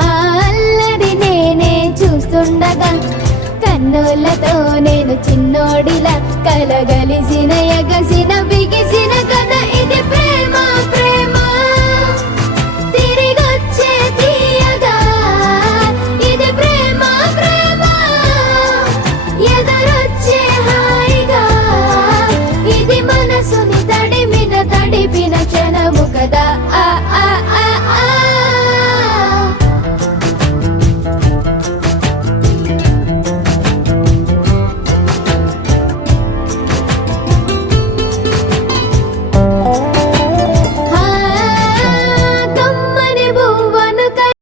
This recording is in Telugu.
ఆ అల్లరి నేనే చూస్తుండగా కన్నులతో నేను చిన్నోడిలా కలగలిసిన ఎగసిన బిగిసిన కథ